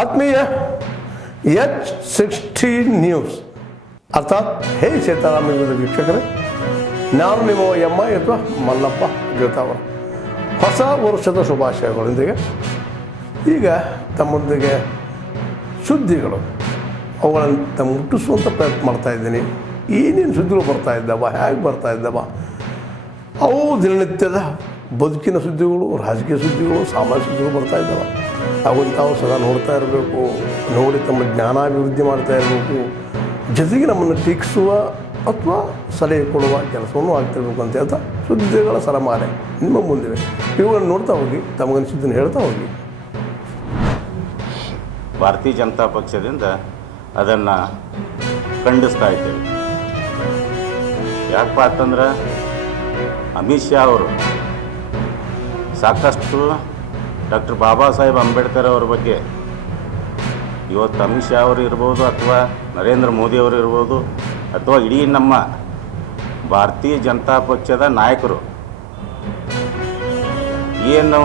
ಆತ್ಮೀಯ H60 news ಅರ್ಥಾತ್ ಹೇ ಸೀತಾರಾಮ ವಿರುದ್ಧ ವೀಕ್ಷಕರೇ, ನಾನು ನಿಮ್ಮ ಎಮ್ಮ ಅಥವಾ ಮಲ್ಲಪ್ಪ ಜೋತಾವರ ಹೊಸ ವರ್ಷದ ಶುಭಾಶಯಗಳೊಂದಿಗೆ ಈಗ ತಮ್ಮೊಂದಿಗೆ ಸುದ್ದಿಗಳು ಅವುಗಳನ್ನು ಮುಟ್ಟಿಸುವಂಥ ಪ್ರಯತ್ನ ಮಾಡ್ತಾಯಿದ್ದೀನಿ. ಏನೇನು ಸುದ್ದಿಗಳು ಬರ್ತಾ ಇದ್ದಾವ, ಹೇಗೆ ಬರ್ತಾ ಇದ್ದಾವ, ಅವು ದಿನನಿತ್ಯದ ಬದುಕಿನ ಸುದ್ದಿಗಳು, ರಾಜಕೀಯ ಸುದ್ದಿಗಳು, ಸಾಮಾಜಿಕ ಸುದ್ದಿಗಳು ಬರ್ತಾ ಇದ್ದಾವೆ. ಅವನ್ನು ತಾವು ಸದಾ ನೋಡ್ತಾ ಇರಬೇಕು, ನೋಡಿ ತಮ್ಮ ಜ್ಞಾನಾಭಿವೃದ್ಧಿ ಮಾಡ್ತಾ ಇರಬೇಕು, ಜೊತೆಗೆ ನಮ್ಮನ್ನು ಟೀಕಿಸುವ ಅಥವಾ ಸಲಹೆ ಕೊಡುವ ಕೆಲಸವನ್ನು ಆಗ್ತಿರ್ಬೇಕು ಅಂತ ಹೇಳ್ತಾ ಸುದ್ದಿಗಳ ಸರಮಾಲೆ ನಿಮ್ಮ ಮುಂದಿವೆ. ಇವುಗಳನ್ನು ನೋಡ್ತಾ ಹೋಗಿ, ತಮಗನಿಸಿದ್ದನ್ನು ಹೇಳ್ತಾ ಹೋಗಿ. ಭಾರತೀಯ ಜನತಾ ಪಕ್ಷದಿಂದ ಅದನ್ನು ಖಂಡಿಸ್ತಾ ಇದ್ದೇವೆ. ಯಾಕಪ್ಪ ಅಂತಂದ್ರೆ ಅಮಿತ್ ಶಾ ಅವರು ಸಾಕಷ್ಟು ಡಾಕ್ಟರ್ ಬಾಬಾ ಸಾಹೇಬ್ ಅಂಬೇಡ್ಕರ್ ಅವರ ಬಗ್ಗೆ ಇವತ್ತು ಅಮಿತ್ ಶಾ ಅವರು ಇರ್ಬೋದು ಅಥವಾ ನರೇಂದ್ರ ಮೋದಿ ಅವರು ಇರ್ಬೋದು ಅಥವಾ ಇಡೀ ನಮ್ಮ ಭಾರತೀಯ ಜನತಾ ಪಕ್ಷದ ನಾಯಕರು ಏನು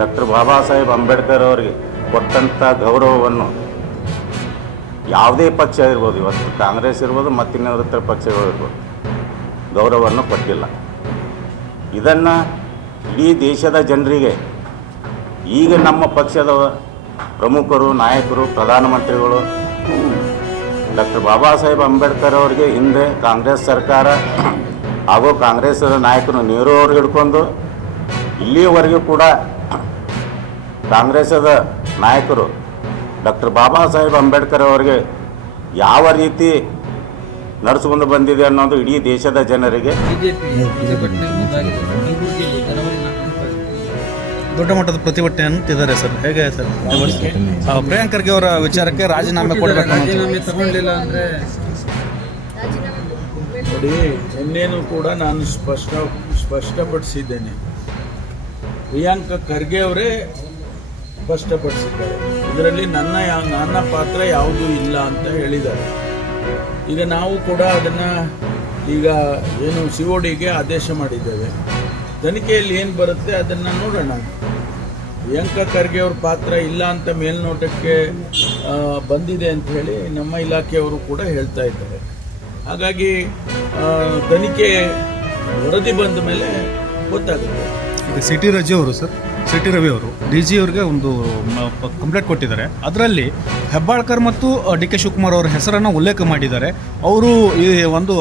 ಡಾಕ್ಟರ್ ಬಾಬಾ ಸಾಹೇಬ್ ಅಂಬೇಡ್ಕರ್ ಅವರಿಗೆ ಕೊಟ್ಟಂಥ ಗೌರವವನ್ನು ಯಾವುದೇ ಪಕ್ಷ ಇರ್ಬೋದು, ಇವತ್ತು ಕಾಂಗ್ರೆಸ್ ಇರ್ಬೋದು ಮತ್ತಿನ್ನಿತರ ಪಕ್ಷಗಳು ಇರ್ಬೋದು, ಗೌರವವನ್ನು ಕೊಟ್ಟಿಲ್ಲ. ಇದನ್ನು ಇಡೀ ದೇಶದ ಜನರಿಗೆ ಈಗ ನಮ್ಮ ಪಕ್ಷದ ಪ್ರಮುಖರು, ನಾಯಕರು, ಪ್ರಧಾನಮಂತ್ರಿಗಳು ಡಾಕ್ಟರ್ ಬಾಬಾ ಸಾಹೇಬ್ ಅಂಬೇಡ್ಕರ್ ಅವರಿಗೆ ಹಿಂದೆ ಕಾಂಗ್ರೆಸ್ ಸರ್ಕಾರ ಹಾಗೂ ಕಾಂಗ್ರೆಸ್ನ ನಾಯಕರು ನೆಹರು ಅವ್ರಿಗೆ ಹಿಡ್ಕೊಂಡು ಇಲ್ಲಿಯವರೆಗೂ ಕೂಡ ಕಾಂಗ್ರೆಸ್ಸದ ನಾಯಕರು ಡಾಕ್ಟರ್ ಬಾಬಾ ಸಾಹೇಬ್ ಅಂಬೇಡ್ಕರ್ ಅವರಿಗೆ ಯಾವ ರೀತಿ ನಡೆಸಿಕೊಂಡು ಬಂದಿದೆ ಅನ್ನೋದು ಇಡೀ ದೇಶದ ಜನರಿಗೆ ದೊಡ್ಡ ಮಟ್ಟದ ಪ್ರತಿಭಟನೆ ಅಂತಿದ್ದಾರೆ ಸರ್. ಹೇಗೆ ಸರ್ ಪ್ರಿಯಾಂಕ್ ಖರ್ಗೆ ಅವರ ವಿಚಾರಕ್ಕೆ ರಾಜೀನಾಮೆ ಕೊಡಬೇಕು? ತಗೊಂಡಿಲ್ಲ ಅಂದರೆ ನೋಡಿ, ಇನ್ನೇನು ಕೂಡ ನಾನು ಸ್ಪಷ್ಟಪಡಿಸಿದ್ದೇನೆ. ಪ್ರಿಯಾಂಕ್ ಖರ್ಗೆ ಅವರೇ ಸ್ಪಷ್ಟಪಡಿಸಿದ್ದಾರೆ. ಇದರಲ್ಲಿ ನನ್ನ ಪಾತ್ರ ಯಾವುದೂ ಇಲ್ಲ ಅಂತ ಹೇಳಿದ್ದಾರೆ. ಈಗ ನಾವು ಕೂಡ ಅದನ್ನು ಈಗ ಏನು CODಗೆ ಆದೇಶ ಮಾಡಿದ್ದೇವೆ. ತನಿಖೆಯಲ್ಲಿ ಏನು ಬರುತ್ತೆ ಅದನ್ನು ನೋಡೋಣ. ಪ್ರಿಯಾಂಕ ಖರ್ಗೆ ಅವ್ರ ಪಾತ್ರ ಇಲ್ಲ ಅಂತ ಮೇಲ್ನೋಟಕ್ಕೆ ಬಂದಿದೆ ಅಂತ ಹೇಳಿ ನಮ್ಮ ಇಲಾಖೆಯವರು ಕೂಡ ಹೇಳ್ತಾ ಇದ್ದಾರೆ. ಹಾಗಾಗಿ ತನಿಖೆ ವರದಿ ಬಂದ ಮೇಲೆ ಗೊತ್ತಾಗುತ್ತೆ. ಈಗ ಸಿ ಟಿ ರವಿ ಅವರು DG ಅವರಿಗೆ ಒಂದು ಕಂಪ್ಲೇಂಟ್ ಕೊಟ್ಟಿದ್ದಾರೆ. ಅದರಲ್ಲಿ ಹೆಬ್ಬಾಳ್ಕರ್ ಮತ್ತು DK ಶಿವಕುಮಾರ್ ಅವರ ಹೆಸರನ್ನು ಉಲ್ಲೇಖ ಮಾಡಿದ್ದಾರೆ. ಅವರು ಈ ಒಂದು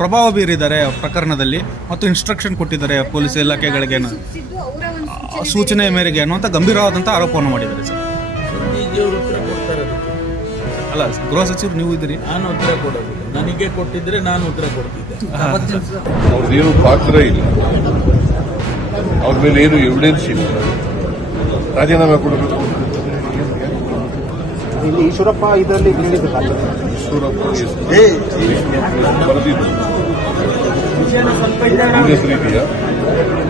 ಪ್ರಭಾವ ಬೀರಿದ್ದಾರೆ ಪ್ರಕರಣದಲ್ಲಿ ಮತ್ತು ಇನ್ಸ್ಟ್ರಕ್ಷನ್ ಕೊಟ್ಟಿದ್ದಾರೆ ಪೊಲೀಸ್ ಇಲಾಖೆಗಳಿಗೆ ಸೂಚನೆ ಮೇರೆಗೆ ಅನ್ನುವಂಥ ಗಂಭೀರವಾದಂಥ ಆರೋಪವನ್ನು ಮಾಡಿದ್ದಾರೆ ಸರ್. DG ಅವರು ಉತ್ತರ ಕೊಡ್ತಾರೆ ಅದಕ್ಕೆ. ಅಲ್ಲ, ಗೃಹ ಸಚಿವರು ನೀವು ಇದ್ದೀರಿ, ನಾನು ಉತ್ತರ ಕೊಡೋದಿಲ್ಲ. ನನಗೆ ಕೊಟ್ಟಿದ್ರೆ ನಾನು ಉತ್ತರ ಕೊಡ್ತಿದ್ದೆ. ಅವ್ರದ್ದೇನು ಪಾತ್ರ ಇಲ್ಲ, ಅವ್ರ ಮೇಲೆ ಏನು ಎವಿಡೆನ್ಸ್ ಇಲ್ಲ, ರಾಜೀನಾಮೆ ಕೊಡಬೇಕು. ಇಲ್ಲಿ ಈಶ್ವರಪ್ಪ ಇದರಲ್ಲಿ ಈಶ್ವರಪ್ಪ ಬರೆದಿದ್ದು ಹೆಸರು ಇದೆಯಾ?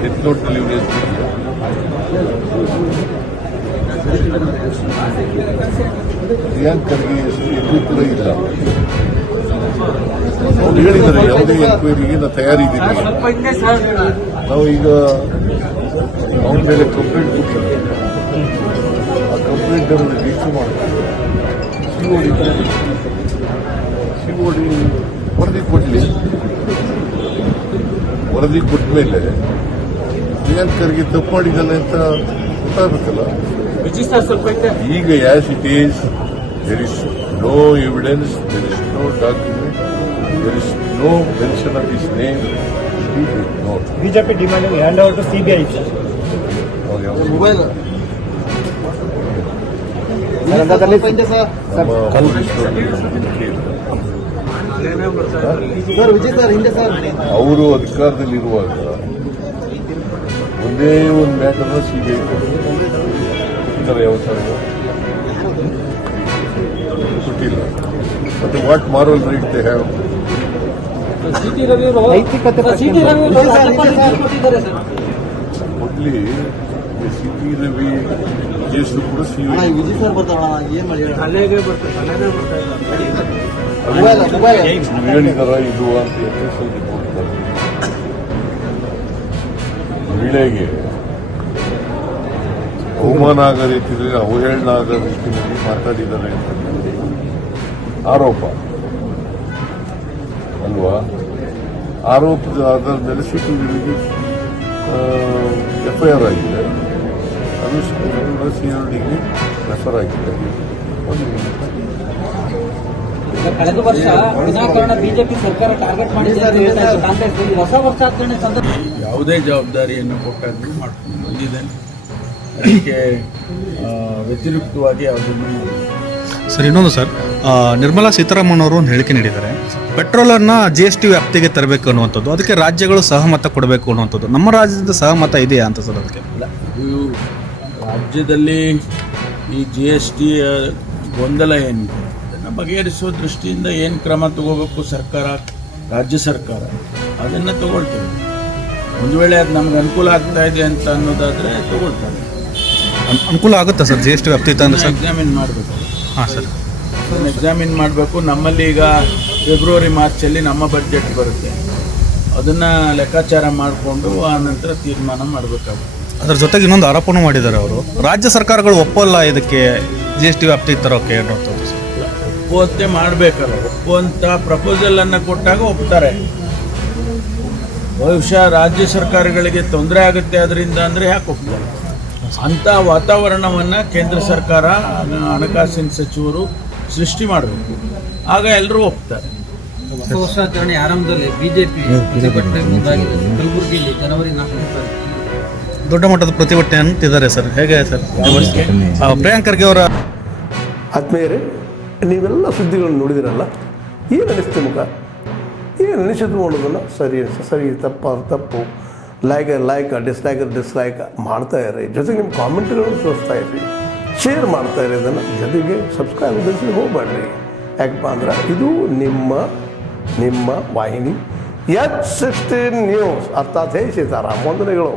ಡೆತ್ ನೋಟ್ನಲ್ಲಿ ಇವನ ಹೆಸರು ಇದೆಯಾ? ಪ್ರಿಯಾಂಕ್ ಖರ್ಗೆ ಹೆಸರು ಎಲ್ಲೂ ಕೂಡ ಇಲ್ಲ. ಅವ್ರು ಹೇಳಿದ್ದಾರೆ ಯಾವುದೇ ಎನ್ಕ್ವೈರಿಗೆ ನಾವು ತಯಾರಿದ್ದೀವಿ. ನಾವು ಈಗ ಅವನ ಮೇಲೆ ಕಂಪ್ಲೇಂಟ್ ಕೊಟ್ಟಿದ್ದೀವಿ. ಆ ಕಂಪ್ಲೇಂಟ್ ಅನ್ನು ರಿಜಿಸ್ಟರ್ ಮಾಡ್ತೀವಿ. COD ವರದಿ ಕೊಡಲಿ. ವರದಿ ಕೊಟ್ಟ ಮೇಲೆ ಪ್ರಿಯಾಂಕ್ ಖರ್ಗೆ ತಪ್ಪು ಮಾಡಿದ್ದಾನೆ ಅಂತ ಗೊತ್ತಾಗಬೇಕಲ್ಲ. ಈಗ as it is, there is no evidence, there is no document, there is no mention of his name. BJP demanding hand over to CBI. Mobile ಅವರು ಅಧಿಕಾರದಲ್ಲಿರುವಾಗ ಒಂದೇ ಒಂದು ಮ್ಯಾಟರ್ನ CBI ಕೊಟ್ಟಿದ್ದಾರೆ. ಯಾವ ಥರ ಕೊಟ್ಟಿಲ್ಲ. ಮತ್ತೆ what moral right they have? ಕೊಡ್ಲಿ. CT ರವಿ ಕೇಸು ಕೂಡ ಹೇಳಿದಾರ ಇದು ಅಂತ ವೇಳೆಗೆ ಅವಮಾನ ಆಗೋ ರೀತಿಯಲ್ಲಿ ಅವಹೇಳನ ಆಗೋ ರೀತಿಯಲ್ಲಿ ಮಾತಾಡಿದ್ದಾರೆ ಅಂತ ಆರೋಪ ಅಲ್ವಾ? ಆರೋಪದ ಆಧಾರದ ಮೇಲೆ ಸಿಟುಗಳಿಗೆ FIR ಆಗಿದೆ. ಅದು CRDಗೆ ರೆಫರ್ ಆಗಿದೆ. ಕಳೆದ ವರ್ಷ ವಿನಾಕಾರಣ ಬಿಜೆಪಿ ಸರ್ಕಾರ ಟಾರ್ಗೆಟ್ ಮಾಡಿದೆ ಅಂತ ಹೇಳ್ತಾ ಇದ್ರು ಕಾಂಗ್ರೆಸ್. ಈ ಹೊಸ ವರ್ಷಾಚರಣೆ ಸಂದರ್ಭ ಯಾವುದೇ ಜವಾಬ್ದಾರಿಯನ್ನು ಕೊಟ್ಟಾದ್ರೂ ಮಾಡ್ಕೊಂಡು ಬಂದಿದ್ದೇನೆ. ಅದಕ್ಕೆ ವ್ಯತಿರಿಕ್ತವಾಗಿ ಯಾವುದನ್ನು ಮಾಡಿಲ್ಲ. ಸರ್ ಇನ್ನೊಂದು ಸರ್, ನಿರ್ಮಲಾ ಸೀತಾರಾಮನ್ ಅವರು ಒಂದು ಹೇಳಿಕೆ ನೀಡಿದ್ದಾರೆ, ಪೆಟ್ರೋಲನ್ನು GST ವ್ಯಾಪ್ತಿಗೆ ತರಬೇಕು ಅನ್ನುವಂಥದ್ದು, ಅದಕ್ಕೆ ರಾಜ್ಯಗಳು ಸಹಮತ ಕೊಡಬೇಕು ಅನ್ನುವಂಥದ್ದು. ನಮ್ಮ ರಾಜ್ಯದ ಸಹಮತ ಇದೆಯಾ ಅಂತ ಸರ್? ಅದಕ್ಕೆ ಇಲ್ಲ, ಇದು ರಾಜ್ಯದಲ್ಲಿ ಈ GST ಗೊಂದಲ ಏನಿದೆ ಅದನ್ನು ಬಗೆಹರಿಸುವ ದೃಷ್ಟಿಯಿಂದ ಏನು ಕ್ರಮ ತಗೋಬೇಕು ಸರ್ಕಾರ, ರಾಜ್ಯ ಸರ್ಕಾರ ಅದನ್ನು ತಗೊಳ್ತೇವೆ. ಒಂದು ವೇಳೆ ಅದು ನಮ್ಗೆ ಅನುಕೂಲ ಆಗ್ತಾ ಇದೆ ಅಂತ ಅನ್ನೋದಾದರೆ ತಗೊಳ್ತಾರೆ. ಅನುಕೂಲ ಆಗುತ್ತಾ ಸರ್ GST ವ್ಯಾಪ್ತಿ ತಂದ್ರೆ ಸರ್? ಎಕ್ಸಾಮಿನ್ ಮಾಡಬೇಕು. ಹಾಂ ಸರ್, ಎಕ್ಸಾಮಿನ್ ಮಾಡಬೇಕು. ನಮ್ಮಲ್ಲಿ ಈಗ ಫೆಬ್ರವರಿ ಮಾರ್ಚಲ್ಲಿ ನಮ್ಮ ಬಡ್ಜೆಟ್ ಬರುತ್ತೆ, ಅದನ್ನು ಲೆಕ್ಕಾಚಾರ ಮಾಡಿಕೊಂಡು ಆ ನಂತರ ತೀರ್ಮಾನ ಮಾಡಬೇಕಾಗುತ್ತೆ. ಅದರ ಜೊತೆಗೆ ಇನ್ನೊಂದು ಆರೋಪನೂ ಮಾಡಿದ್ದಾರೆ ಅವರು, ರಾಜ್ಯ ಸರ್ಕಾರಗಳು ಒಪ್ಪಲ್ಲ ಇದಕ್ಕೆ GST ವ್ಯಾಪ್ತಿ ತರೋಕೆ ಅನ್ನೋಂಥದ್ದು ಸರ್. ಒಪ್ಪುವಂತೆ ಮಾಡಬೇಕಲ್ಲ, ಒಪ್ಪುವಂಥ ಪ್ರಪೋಸಲನ್ನು ಕೊಟ್ಟಾಗ ಒಪ್ತಾರೆ. ಬಹುಶಃ ರಾಜ್ಯ ಸರ್ಕಾರಗಳಿಗೆ ತೊಂದರೆ ಆಗುತ್ತೆ ಅದರಿಂದ ಅಂದರೆ ಯಾಕೆ ಒಪ್ತಾರೆ? ಅಂಥ ವಾತಾವರಣವನ್ನು ಕೇಂದ್ರ ಸರ್ಕಾರ, ಹಣಕಾಸಿನ ಸಚಿವರು ಸೃಷ್ಟಿ ಮಾಡಬೇಕು, ಆಗ ಎಲ್ಲರೂ ಒಪ್ತಾರೆ. ಹೊಸ ವರ್ಷಾಚರಣೆ ಆರಂಭದಲ್ಲಿ ಬಿಜೆಪಿ ಪ್ರತಿಭಟನೆ ಮುಂದಾಗಿದೆ. ಕಲಬುರಗಿಯಲ್ಲಿ ಜನವರಿ 4ನೇ ತಾರೀಕು ದೊಡ್ಡ ಮಟ್ಟದ ಪ್ರತಿಭಟನೆ ಅಂತಿದ್ದಾರೆ ಸರ್. ಹೇಗೆ ಸರ್? ಪ್ರಿಯಾಂಕ್ ಖರ್ಗೆ ಅವರ ಆತ್ಮೀಯರೇ, ನೀವೆಲ್ಲ ಸುದ್ದಿಗಳನ್ನು ನೋಡಿದಿರಲ್ಲ, ಏನು ಅನಿಸ್ತು ಮುಖ? ಏನು ಅನಿಸಿದ್ರು ಅನ್ನೋದನ್ನು ಸರಿ ತಪ್ಪು ಲೈಕ್ ಡಿಸ್ಲೈಕ್ ಮಾಡ್ತಾ ಇರಿ. ಜೊತೆಗೆ ನಿಮ್ಮ ಕಾಮೆಂಟ್ಗಳನ್ನು ತೋರಿಸ್ತಾ ಇರಿ, ಶೇರ್ ಮಾಡ್ತಾ ಇರಿ. ಇದನ್ನು ಜೊತೆಗೆ ಸಬ್ಸ್ಕ್ರೈಬ್ ಬೆಳೆಸಲಿಕ್ಕೆ ಹೋಗಬೇಡ್ರಿ. ಯಾಕಪ್ಪ ಅಂದ್ರೆ ಇದು ನಿಮ್ಮ ವಾಹಿನಿ H16 ನ್ಯೂಸ್, ಅರ್ಥಾತ್ ಹೇ ಸೀತಾರಾಮ್. ವಂದನೆಗಳು.